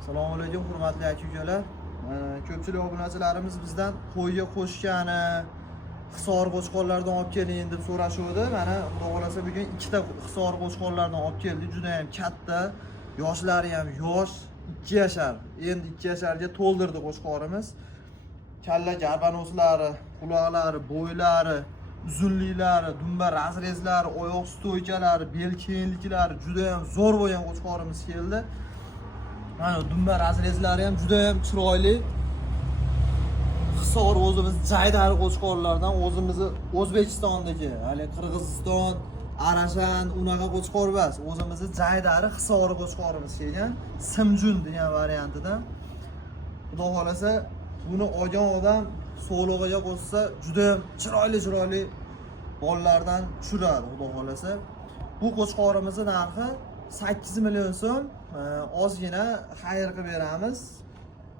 Assalomu alaykum hurmatli aka-ukalar. Ko'pchilik obunachilarimiz bizdan qo'yga qo'shgani, hisor qo'chqorlardan olib keling deb so'rashuvdi. Mana xudo xolasa bugun ikkita hisor qo'chqorlardan olib keldik. Juda ham katta, yoshlari ham yosh, 2 yashar. Endi 2 yasharga to'ldirdi qo'chqorimiz. Kalla garbanozlari, quloqlari, bo'ylari, uzunliklari, dumba razrezlari, oyoq stoykalari, bel kengliklari juda ham zo'r bo'lgan qo'chqorimiz keldi. Mana dumba razrezlari ham juda ham chiroyli. Hisor o'zimiz jaydari qo'chqorlardan, o'zimizni O'zbekistondagi, hali Qirg'iziston, Arashan unaqa qo'chqor emas. O'zimizni jaydari hisor qo'chqorimiz kelgan, Simjun degan variantidan. Xudo xolasa buni olgan odam sog'lig'iga qo'shsa juda ham chiroyli bolalardan tushiradi xudo xolasa. Bu qo'chqorimizni narxi 8 million so'm. Ozgina xayr qilib beramiz.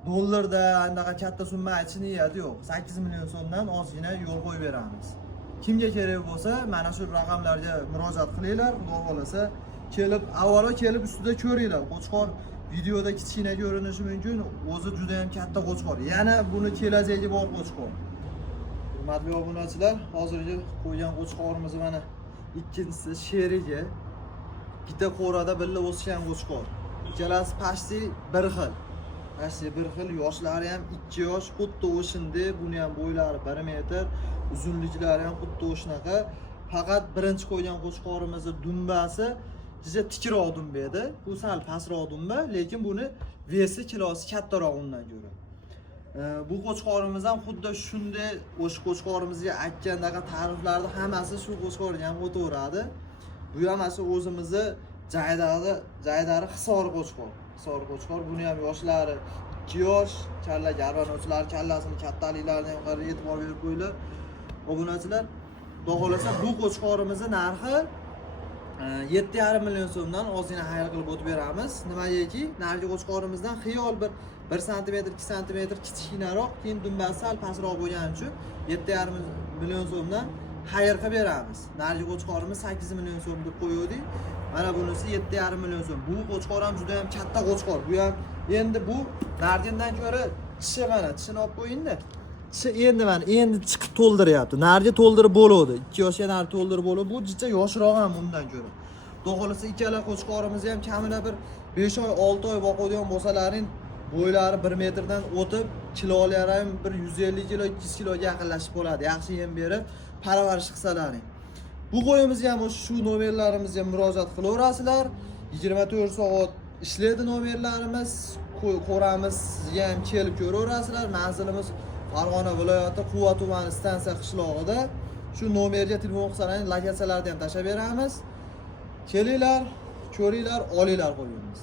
Dollarda anaqa katta summa aytishni niyati yo'q. 8 million so'mdan ozgina yo'l qo'yib beramiz. Kimga kerak bo'lsa, mana shu raqamlarga murojaat qilinglar. Xudo xolasa kelib, avvalo kelib ustida ko'ringlar. Qo'chqor videoda kichkina ko'rinishi mumkin, o'zi juda ham katta qo'chqor. Yana buni kelajagi bor qo'chqor. Hurmatli obunachilar, hozirgi qo'ygan qo'chqorimiz mana ikkinchisi sherigi. Bitta qo'rada birga o'sgan qo'chqor. Ikkalasi pashti bir xil. Pashti bir xil, yoshlari ham 2 yosh, xuddi o'shindi. Buni ham bo'ylari 1 metr, uzunliklari ham xuddi o'shnaqa. Faqat birinchi qo'ygan qo'chqorimizning dumbasi juda tikroq dumba edi. Bu sal pastroq dumba, lekin buni vesi kilosi kattaroq undan ko'ra. Bu qo'chqorimiz ham xuddi shunday o'sha qo'chqorimizga aytgandagi ta'riflarni hammasi shu qo'chqorga ham o'taveradi. Bu ham asl o'zimizni jaydari hisor qo'chqor. Hisor qo'chqor, buni ham yoshlari 2 yosh, kalla garbanozlar, kallasini kattaliklarini ham qarab e'tibor berib qo'yinglar. Obunachilar, xudo xolasa bu qo'chqorimizning narxi 7,5 million so'mdan ozgina xayr qilib o'tib beramiz. Nimagaki, narxi qo'chqorimizdan xiyol bir 1 sm, 2 sm kichkinaroq, keyin dumbasi sal pastroq bo'lgani uchun 7,5 million so'mdan xayr qilib beramiz. Narxi qo'chqorimiz 8 million so'm deb qo'ydik. Mana bunisi 7,5 million so'm. Bu qo'chqor ham juda ham katta qo'chqor. Bu ham endi bu nargindan ko'ra tishi mana, tishini olib qo'ying-da. Tishi endi chiqib to'ldiryapti. Nargi to'ldirib bo'ladi. 2 yoshga nargi to'ldirib bo'ladi. Bu jicha yoshroq ham bundan ko'ra. Xudo xolasa ikkala qo'chqorimiz ham kamida bir 5 oy, 6 oy boqadigan bo'lsalaring, bo'ylari 1 metrdan o'tib, kilolari ham bir 150 kilo, 200 kiloga yaqinlashib qoladi. Yaxshi yem berib, parvarish qilsalaring. Bu qo'yimiz ham shu nomerlarimizga murojaat qilaverasizlar. 24 soat ishlaydi nomerlarimiz. Qo'ramiz ham kelib ko'raverasizlar. Manzilimiz Farg'ona viloyati Quva tumani stansiya qishlog'ida. Shu nomerga telefon qilsalaring, lokatsiyalarni ham tashlab beramiz. Kelinglar, ko'ringlar, olinglar qo'yimiz.